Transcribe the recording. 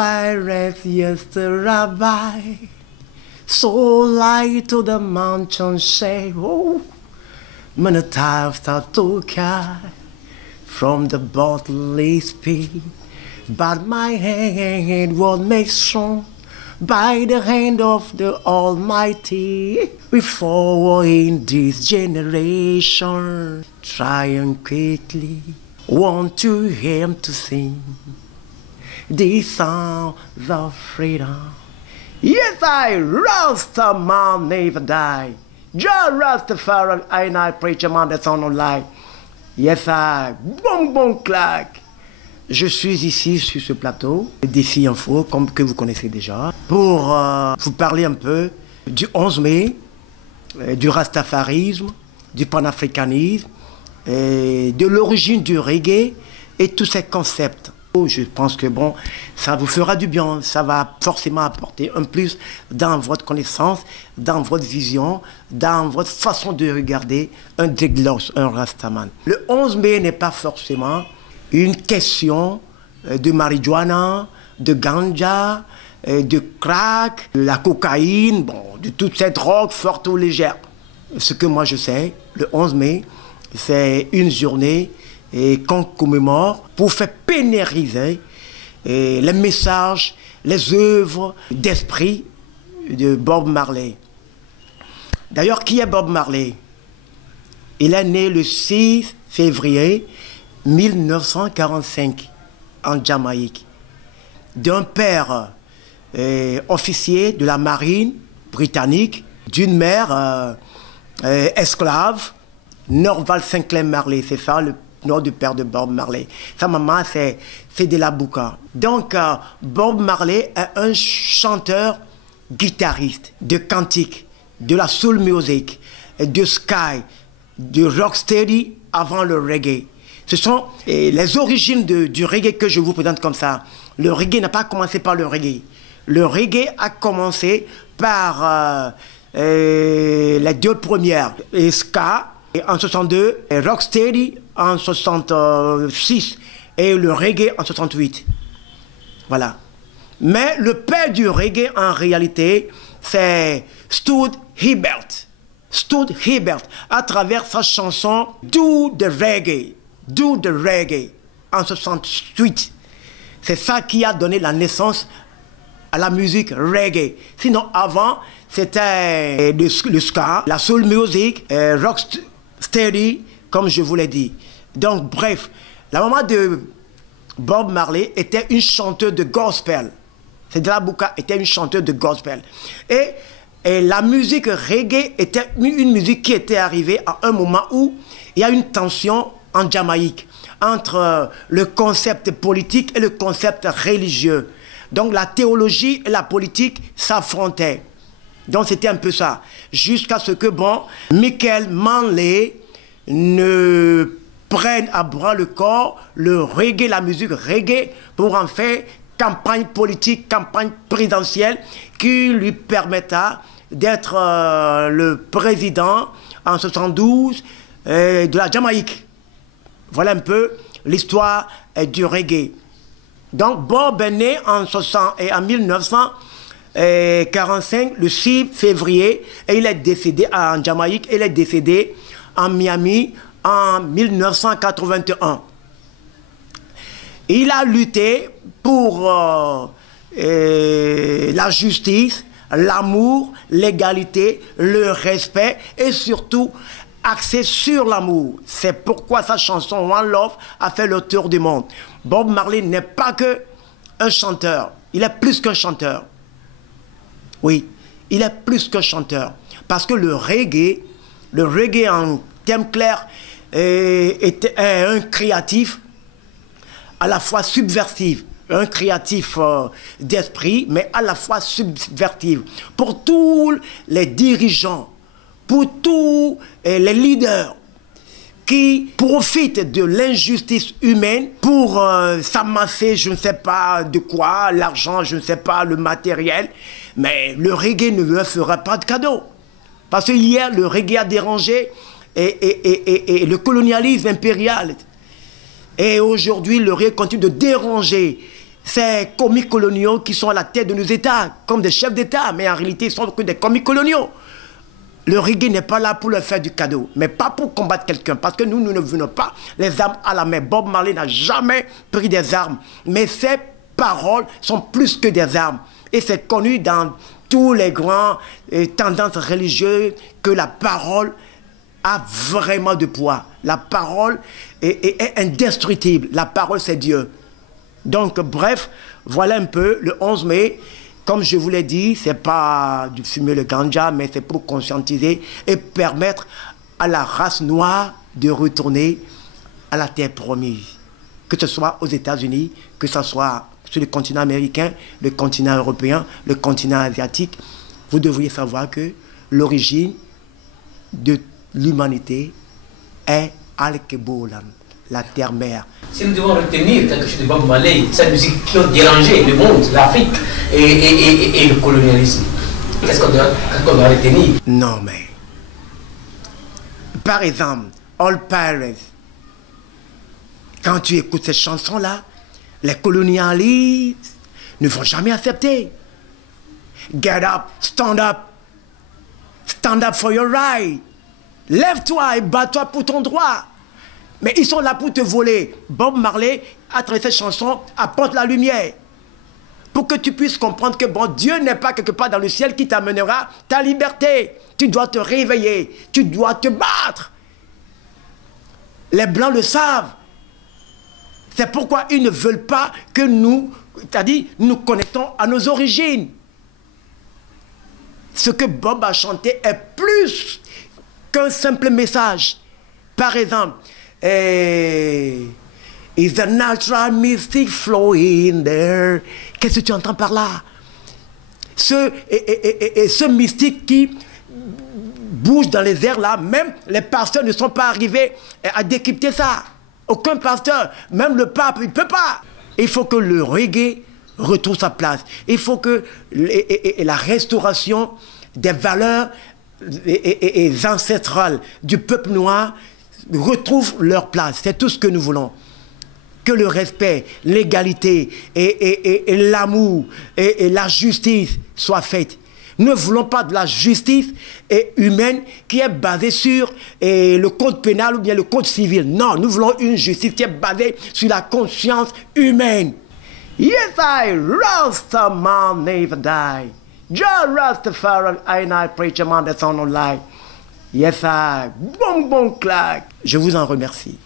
pirates, yes, the rabbi. So light to the mountain say, oh, many times I took I from the bottomless pit, but my hand was made strong by the hand of the Almighty. We forward in this generation, trying quickly, want to Him to sing these songs of freedom. Yes, I, Rasta man never die. Jah Rastafari, I preach a man that's on online. Yes, I, bon claque. Je suis ici sur ce plateau, Défi Info, comme que vous connaissez déjà, pour vous parler un peu du 11 mai, du rastafarisme, du panafricanisme, de l'origine du reggae et tous ces concepts. Je pense que bon, ça vous fera du bien, ça va forcément apporter un plus dans votre connaissance, dans votre vision, dans votre façon de regarder un dreadlocks, un rastaman. Le 11 mai n'est pas forcément une question de marijuana, de ganja, de crack, de la cocaïne, bon, de toute cette drogue forte ou légère. Ce que moi je sais, le 11 mai, c'est une journée qu'on commémore pour faire pénériser les messages, les œuvres d'esprit de Bob Marley. D'ailleurs, qui est Bob Marley? Il est né le 6 février 1945 en Jamaïque, d'un père officier de la marine britannique, d'une mère esclave, Norval Sinclair Marley, c'est ça le nom du père de Bob Marley. Sa maman c'est Fedela Bouka. Donc Bob Marley est un chanteur guitariste de cantique, de la soul music, de sky, de rocksteady avant le reggae. Ce sont les origines du reggae que je vous présente comme ça. Le reggae n'a pas commencé par le reggae. Le reggae a commencé par les deux premières, ska en 62, et rocksteady en 66 et le reggae en 68. Voilà. Mais le père du reggae en réalité, c'est Stud Hibbert. Stud Hibbert, à travers sa chanson Do the Reggae. Do the Reggae en 68. C'est ça qui a donné la naissance à la musique reggae. Sinon, avant, c'était le ska, la soul music, rocksteady, comme je vous l'ai dit. Donc, bref, la maman de Bob Marley était une chanteuse de gospel. Fedela Bouka était une chanteuse de gospel. Et la musique reggae était une musique qui était arrivée à un moment où il y a une tension en Jamaïque entre le concept politique et le concept religieux. Donc la théologie et la politique s'affrontaient. Donc c'était un peu ça. Jusqu'à ce que, bon, Michael Manley ne prenne à bras le corps le reggae, la musique reggae, pour en faire campagne politique, campagne présidentielle qui lui permettra d'être le président en 72 de la Jamaïque. Voilà un peu l'histoire du reggae. Donc Bob est né en 1945, le 6 février, et il est décédé en Jamaïque, il est décédé en Miami en 1981. Il a lutté pour la justice, l'amour, l'égalité, le respect et surtout axé sur l'amour. C'est pourquoi sa chanson One Love a fait le tour du monde. Bob Marley n'est pas que un chanteur, il est plus qu'un chanteur. Oui, il est plus qu'un chanteur. Parce que le reggae en termes clairs, est un créatif à la fois subversif, un créatif d'esprit, mais à la fois subversif. Pour tous les dirigeants, pour tous les leaders qui profitent de l'injustice humaine pour s'amasser, je ne sais pas de quoi, l'argent, je ne sais pas, le matériel, mais le reggae ne leur fera pas de cadeau. Parce que hier, le reggae a dérangé et le colonialisme impérial. Et aujourd'hui, le reggae continue de déranger ces commis coloniaux qui sont à la tête de nos États, comme des chefs d'État, mais en réalité, ils sont que des commis coloniaux. Le reggae n'est pas là pour leur faire du cadeau, mais pas pour combattre quelqu'un, parce que nous ne venons pas les armes à la main. Bob Marley n'a jamais pris des armes, mais ses paroles sont plus que des armes. Et c'est connu dans tous les grands tendances religieuses que la parole a vraiment de poids. La parole est indestructible. La parole, c'est Dieu. Donc, bref, voilà un peu le 11 mai. Comme je vous l'ai dit, ce n'est pas du fumer le ganja, mais c'est pour conscientiser et permettre à la race noire de retourner à la terre promise. Que ce soit aux États-Unis, que ce soit sur le continent américain, le continent européen, le continent asiatique. Vous devriez savoir que l'origine de l'humanité est Al-Kebolan, la terre-mère. Si nous devons retenir quelque chose de Bob Marley, cette musique qui a dérangé le monde, l'Afrique et le colonialisme, qu'est-ce qu'on doit retenir? Non, mais... Par exemple, All Pirates, quand tu écoutes cette chanson-là, les colonialistes ne vont jamais accepter. Get up, stand up for your right. Lève-toi et bats-toi pour ton droit. Mais ils sont là pour te voler. Bob Marley, à travers cette chanson, apporte la lumière. Pour que tu puisses comprendre que bon, Dieu n'est pas quelque part dans le ciel qui t'amènera ta liberté. Tu dois te réveiller. Tu dois te battre. Les Blancs le savent. C'est pourquoi ils ne veulent pas que nous, c'est-à-dire, nous connectons à nos origines. Ce que Bob a chanté est plus qu'un simple message. Par exemple, is a natural mystic flowing there. Qu'est-ce que tu entends par là? Ce mystique qui bouge dans les airs là, même les pasteurs ne sont pas arrivés à décrypter ça. Aucun pasteur, même le pape, il ne peut pas. Il faut que le reggae retrouve sa place. Il faut que la restauration des valeurs ancestrales du peuple noir retrouve leur place. C'est tout ce que nous voulons. Que le respect, l'égalité et l'amour et la justice soient faites. Nous ne voulons pas de la justice humaine qui est basée sur le code pénal ou bien le code civil. Non, nous voulons une justice qui est basée sur la conscience humaine. Yes, I, Rastaman never die. John Rastafari, I preach man that's on life. Yes, I, bon claque. Je vous en remercie.